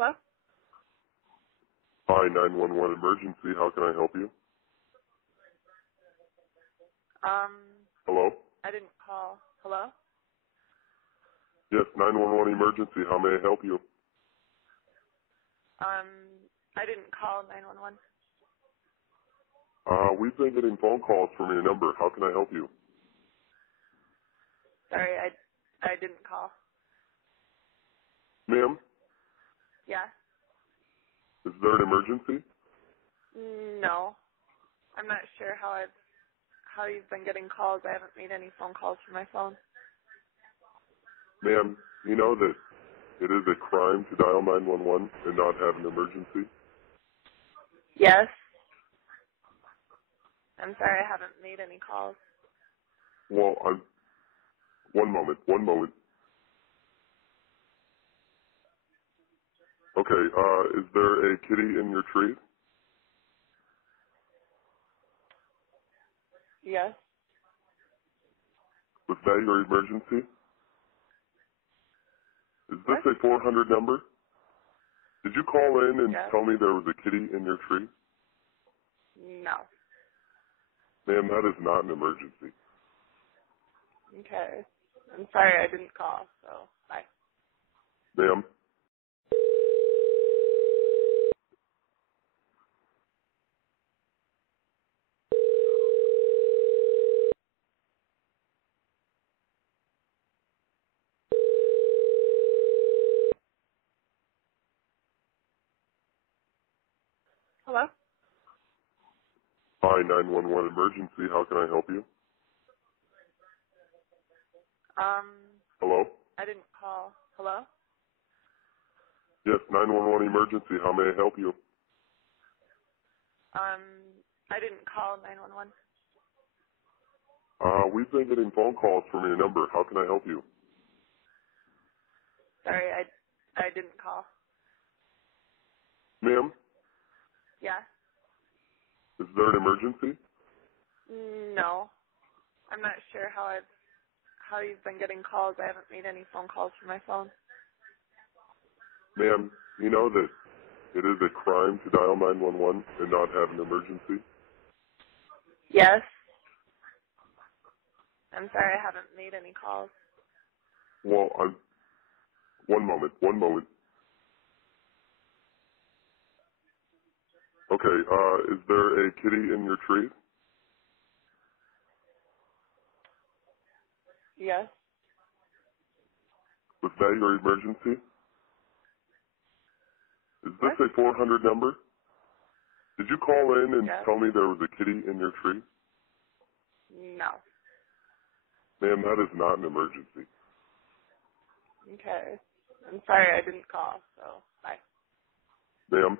Hello? Hi, 911 emergency. How can I help you? Hello? I didn't call. Hello? Yes, 911 emergency. How may I help you? I didn't call 911. We've been getting phone calls from your number. How can I help you? Sorry, I didn't call. Ma'am, Yeah? is there an emergency? No. I'm not sure how you've been getting calls. I haven't made any phone calls from my phone. Ma'am, you know that it is a crime to dial 911 and not have an emergency? Yes? I'm sorry, I haven't made any calls. Well, one moment. Okay, is there a kitty in your tree? Yes? Was that your emergency? Is this What? a 400 number? Did you call in and Yes? tell me there was a kitty in your tree? No. Ma'am, that is not an emergency. Okay. I'm sorry I didn't call, so bye. Ma'am, Hello? hi, 911 emergency. How can I help you? Hello? I didn't call. Hello? Yes, 911 emergency. How may I help you? I didn't call 911. We've been getting phone calls from your number. How can I help you? Sorry, I didn't call. Ma'am, Yeah? is there an emergency? No. I'm not sure how you've been getting calls. I haven't made any phone calls from my phone. Ma'am, you know that it is a crime to dial 911 and not have an emergency? Yes. I'm sorry, I haven't made any calls. Well, one moment. Okay, is there a kitty in your tree? Yes. Was that your emergency? Is this What? a 400 number? Did you call in and Yes. tell me there was a kitty in your tree? No. Ma'am, that is not an emergency. Okay. I'm sorry, I didn't call, so bye. Ma'am,